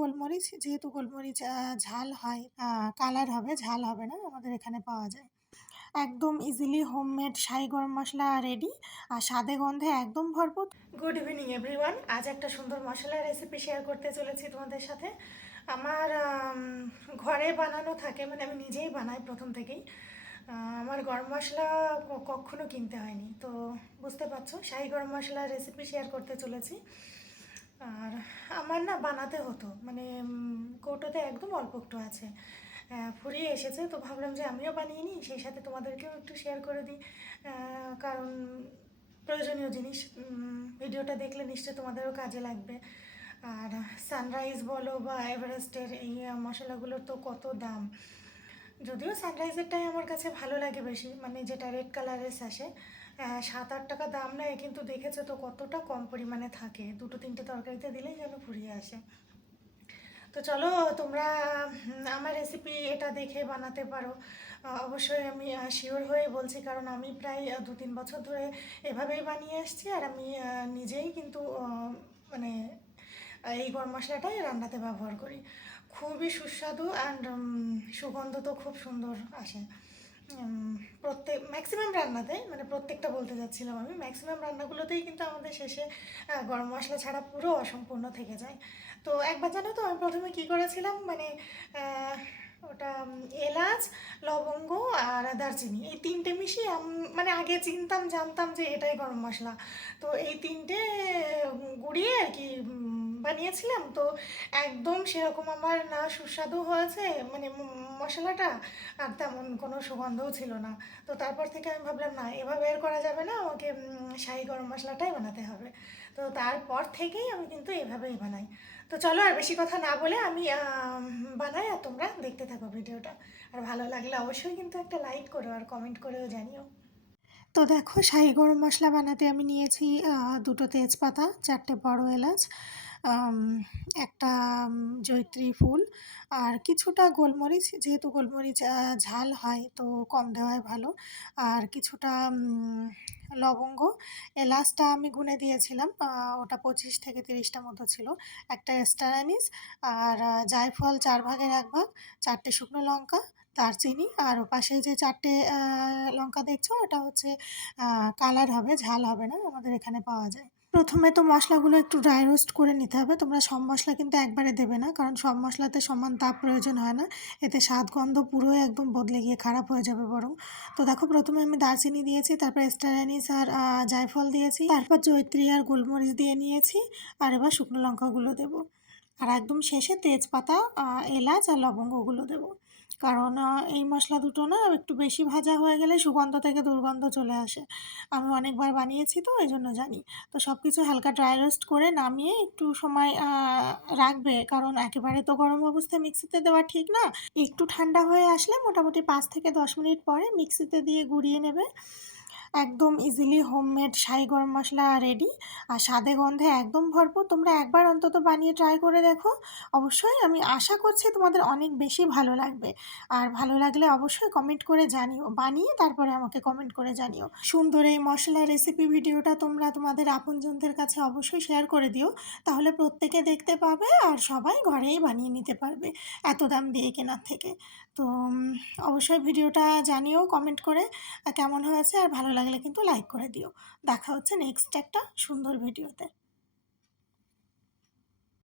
গোলমরিচ, যেহেতু গোলমরিচ ঝাল হয়, কালার হবে, ঝাল হবে না, আমাদের এখানে পাওয়া যায়। একদম ইজিলি হোমমেড শাহি গরম মশলা রেডি, আর স্বাদে গন্ধে একদম ভরপুর। Good evening everyone. আজ একটা সুন্দর মশলার রেসিপি শেয়ার করতে চলেছি তোমাদের সাথে। আমার ঘরে বানানো থাকে, মানে আমি নিজেই বানাই প্রথম থেকেই। আমার গরম মশলা কখনো কিনতে হয়নি, তো বুঝতে পারছো শাহি গরম মশলার রেসিপি শেয়ার করতে চলেছি। আর আমার না বানাতে হতো, মানে কৌটোতে একদম অল্প একটু আছে, ফুরিয়ে এসেছে, তো ভাবলাম যে আমিও বানিয়ে নিই, সেই সাথে তোমাদেরকেও একটু শেয়ার করে দিই। কারণ প্রয়োজনীয় জিনিস, ভিডিওটা দেখলে নিশ্চয়ই তোমাদেরও কাজে লাগবে। আর সানরাইজ বলো বা এভারেস্টের এই মশলাগুলোর তো কত দাম, যদিও সানরাইজেরটাই আমার কাছে ভালো লাগে বেশি, মানে যেটা রেড কালারের স্যাশে 7-8 টাকা দাম নেয়, কিন্তু দেখেছো তো কতটা কম পরিমাণে থাকে, 2-3টে তরকারিতে দিলেই যেন ফুরিয়ে আসে। তো চলো তোমরা আমার রেসিপি এটা দেখে বানাতে পারো। অবশ্যই আমি শিওর হয়ে বলছি, কারণ আমি প্রায় 2-3 বছর ধরে এভাবেই বানিয়ে আসছি, আর আমি নিজেই কিন্তু মানে এই গরম মশলাটাই রান্নাতে ব্যবহার করি। খুবই সুস্বাদু অ্যান্ড সুগন্ধ তো খুব সুন্দর আসে ম্যাক্সিমাম রান্নাতে, মানে প্রত্যেকটা বলতে যাচ্ছিলাম আমি, ম্যাক্সিমাম রান্নাগুলোতেই কিন্তু আমাদের শেষে গরম মশলা ছাড়া পুরো অসম্পূর্ণ থেকে যায়। তো একবার জানো তো আমি প্রথমে কী করেছিলাম, মানে ওটা এলাচ, লবঙ্গ আর দারচিনি, এই তিনটে মিশিয়ে মানে আগে চিনতাম, জানতাম যে এটাই গরম মশলা, তো এই তিনটে গুঁড়িয়ে আর কি বানিয়েছিলাম। তো একদম সেরকম আমার না সুস্বাদু হয়েছে, মানে মশলাটা, আর তেমন কোনো সুগন্ধও ছিল না। তো তারপর থেকে আমি ভাবলাম না, এভাবে আর করা যাবে না, আমাকে শাহি গরম মশলাটাই বানাতে হবে। তো তারপর থেকেই আমি কিন্তু এভাবেই বানাই। তো চলো আর বেশি কথা না বলে আমি বানাই, আর তোমরা দেখতে থাকো ভিডিওটা। আর ভালো লাগলে অবশ্যই কিন্তু একটা লাইক করো আর কমেন্ট করেও জানিও। তো দেখো শাহি গরম মশলা বানাতে আমি নিয়েছি 2টো তেজপাতা, 4টে বড় এলাচ, একটা জয়িত্রী ফুল, আর কিছুটা গোলমরিচ, যেহেতু গোলমরিচ ঝাল হয় তো কম দেওয়াই ভালো, আর কিছুটা লবঙ্গ। এলাচটা আমি গুনে দিয়েছিলাম, ওটা 25 থেকে 30টা মতো ছিল, একটা স্টার অ্যানিস, আর জায়ফল 4 ভাগের 1 ভাগ, 4টে শুকনো লঙ্কা, দারচিনি, আর ওপাশে যে 4টে লঙ্কা দেখছো ওটা হচ্ছে কালার হবে, ঝাল হবে না, আমাদের এখানে পাওয়া যায়। প্রথমে তো মশলাগুলো একটু ড্রাই রোস্ট করে নিতে হবে। তোমরা সব মশলা কিন্তু একবারে দেবে না, কারণ সব মশলাতে সমান তাপ প্রয়োজন হয় না, এতে স্বাদ গন্ধ পুরোই একদম বদলে গিয়ে খারাপ হয়ে যাবে বরং। তো দেখো প্রথমে আমি দারচিনি দিয়েছি, তারপর স্টার অ্যানিস আর জায়ফল দিয়েছি, তারপর জয়িত্রী আর গোলমরিচ দিয়ে নিয়েছি, আর এবার শুকনো লঙ্কাগুলো দেবো, আর একদম শেষে তেজপাতা, এলাচ আর লবঙ্গগুলো দেবো। কারণ এই মশলা দুটো না একটু বেশি ভাজা হয়ে গেলে সুগন্ধ থেকে দুর্গন্ধ চলে আসে, আমি অনেকবার বানিয়েছি তো এই জন্য জানি। তো সব কিছু হালকা ড্রাই রোস্ট করে নামিয়ে একটু সময় রাখবে, কারণ একেবারে তো গরম অবস্থায় মিক্সিতে দেওয়া ঠিক না, একটু ঠান্ডা হয়ে আসলে মোটামুটি 5 থেকে 10 মিনিট পরে মিক্সিতে দিয়ে গুঁড়িয়ে নেবে। একদম ইজিলি হোমমেড শাহি গরম মশলা রেডি, আর স্বাদে গন্ধে একদম ভরপুর। তোমরা একবার অন্তত বানিয়ে ট্রাই করে দেখো, অবশ্যই আমি আশা করছি তোমাদের অনেক বেশি ভালো লাগবে। আর ভালো লাগলে অবশ্যই কমেন্ট করে জানিও, বানিয়ে তারপরে আমাকে কমেন্ট করে জানিও। সুন্দর এই মশলা রেসিপি ভিডিওটা তোমরা তোমাদের আপনজনদের কাছে অবশ্যই শেয়ার করে দিও, তাহলে প্রত্যেকে দেখতে পাবে আর সবাই ঘরেই বানিয়ে নিতে পারবে এত দাম দিয়ে কেনার থেকে। তো অবশ্যই ভিডিওটা জানিও কমেন্ট করে কেমন হয়েছে, আর ভালো লাগলে কিন্তু লাইক করে দিও। দেখা হচ্ছে নেক্সট একটা সুন্দর ভিডিওতে।